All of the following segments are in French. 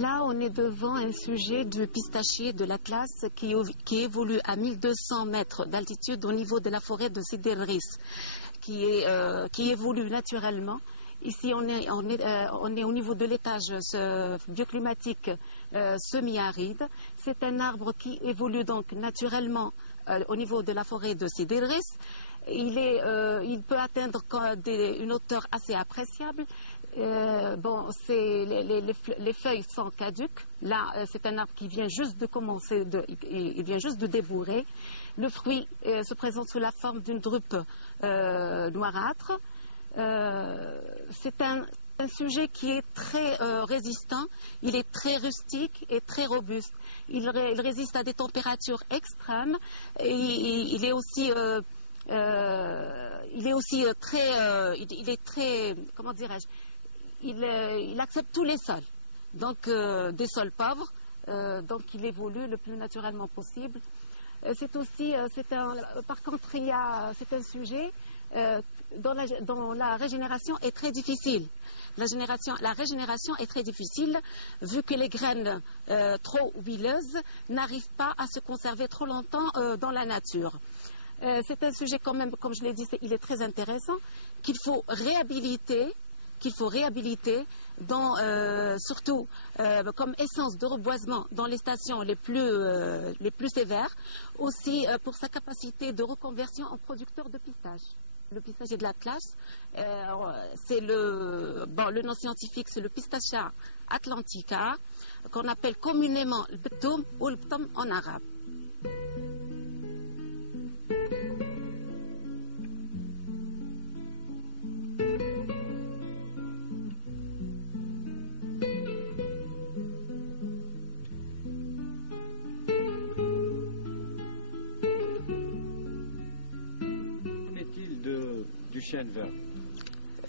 Là, on est devant un sujet du pistachier de l'Atlas qui évolue à 1200 mètres d'altitude au niveau de la forêt de Sidi El Riz, qui évolue naturellement. Ici, on est au niveau de l'étage bioclimatique semi-aride. C'est un arbre qui évolue donc naturellement au niveau de la forêt de Sidi El Riz. Il peut atteindre une hauteur assez appréciable. Les feuilles sont caduques. Là, c'est un arbre qui vient juste de commencer, il vient juste de débourrer. Le fruit se présente sous la forme d'une drupe noirâtre. C'est un sujet qui est très résistant. Il est très rustique et très robuste. Il résiste à des températures extrêmes. Et il est aussi très, comment dirais-je, il accepte tous les sols, donc des sols pauvres, donc il évolue le plus naturellement possible. C'est un sujet dont la régénération est très difficile. La régénération est très difficile vu que les graines trop huileuses n'arrivent pas à se conserver trop longtemps dans la nature. C'est un sujet quand même, comme je l'ai dit, il est très intéressant, qu'il faut réhabiliter surtout comme essence de reboisement dans les stations les plus sévères, aussi pour sa capacité de reconversion en producteur de pistache. Le pistachier de l'Atlas, le nom scientifique, c'est le Pistachia atlantica, qu'on appelle communément le btoum ou le btom en arabe. Du chêne vert.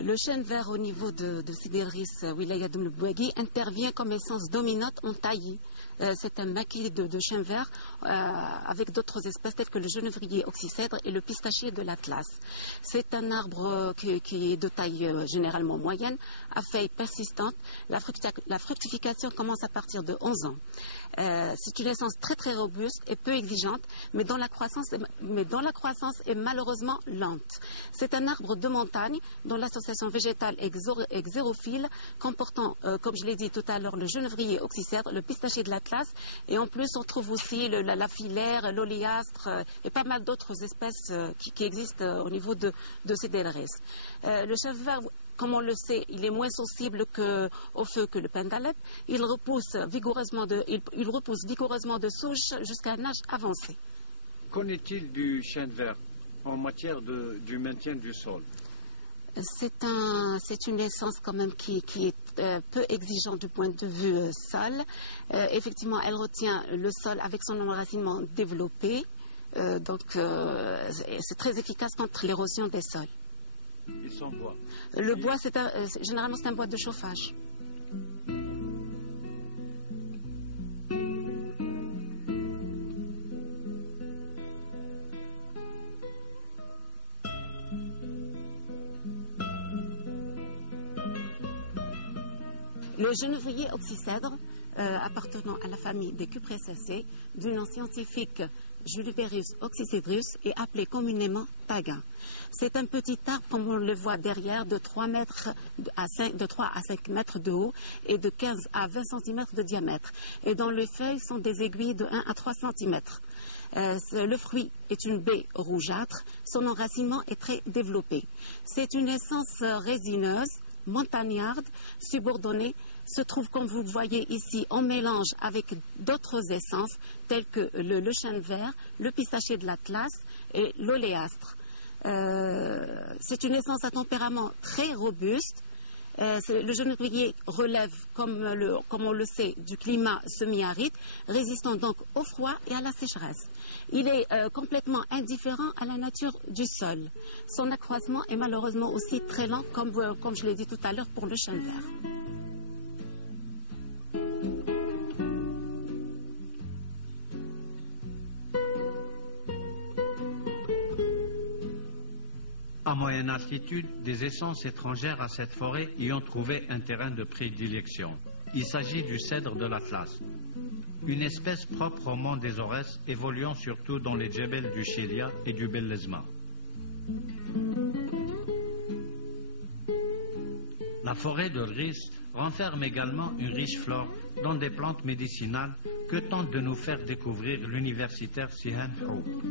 Le chêne vert au niveau de Sidi El Riz, Wilaya Doum Bouagui, intervient comme essence dominante en taillis. C'est un maquis de chêne vert avec d'autres espèces telles que le genévrier oxycèdre et le pistachier de l'Atlas. C'est un arbre qui est de taille généralement moyenne, à feuilles persistantes. La fructification commence à partir de 11 ans. C'est une essence très très robuste et peu exigeante, mais dont la croissance est malheureusement lente. C'est un arbre de montagne dont l'association végétale est xérophile, comportant, comme je l'ai dit tout à l'heure, le genévrier oxycèdre, le pistachier de l'Atlas, et en plus on trouve aussi la filaire, l'oléastre et pas mal d'autres espèces qui existent au niveau de Sidi El Riz. Le chêne vert, comme on le sait, il est moins sensible au feu que le pin d'Alep. Il repousse vigoureusement de souche jusqu'à un âge avancé. Qu'en est-il du chêne vert en matière du maintien du sol? C'est une essence quand même qui est peu exigeante du point de vue sol. Effectivement, elle retient le sol avec son enracinement développé. C'est très efficace contre l'érosion des sols. Et son bois? Le bois, généralement, c'est un bois de chauffage. Le genévrier oxycèdre, appartenant à la famille des Cupressaceae, du nom scientifique Juniperus oxycedrus, est appelé communément taga. C'est un petit arbre, comme on le voit derrière, de 3 à 5 mètres de haut et de 15 à 20 cm de diamètre, et dont les feuilles sont des aiguilles de 1 à 3 cm. Le fruit est une baie rougeâtre, son enracinement est très développé. C'est une essence résineuse, montagnarde, subordonnée, se trouve, comme vous le voyez ici, en mélange avec d'autres essences telles que le chêne vert, le pistachier de l'Atlas et l'oléastre. C'est une essence à tempérament très robuste. Le genévrier relève, comme on le sait, du climat semi-aride, résistant donc au froid et à la sécheresse. Il est complètement indifférent à la nature du sol. Son accroissement est malheureusement aussi très lent, comme je l'ai dit tout à l'heure pour le chêne vert. À moyenne altitude, des essences étrangères à cette forêt y ont trouvé un terrain de prédilection. Il s'agit du cèdre de l'Atlas, une espèce propre au mont des Aurès, évoluant surtout dans les djebels du Chilia et du Bellezma. La forêt de Rhys renferme également une riche flore, dont des plantes médicinales que tente de nous faire découvrir l'universitaire Sihan Hou.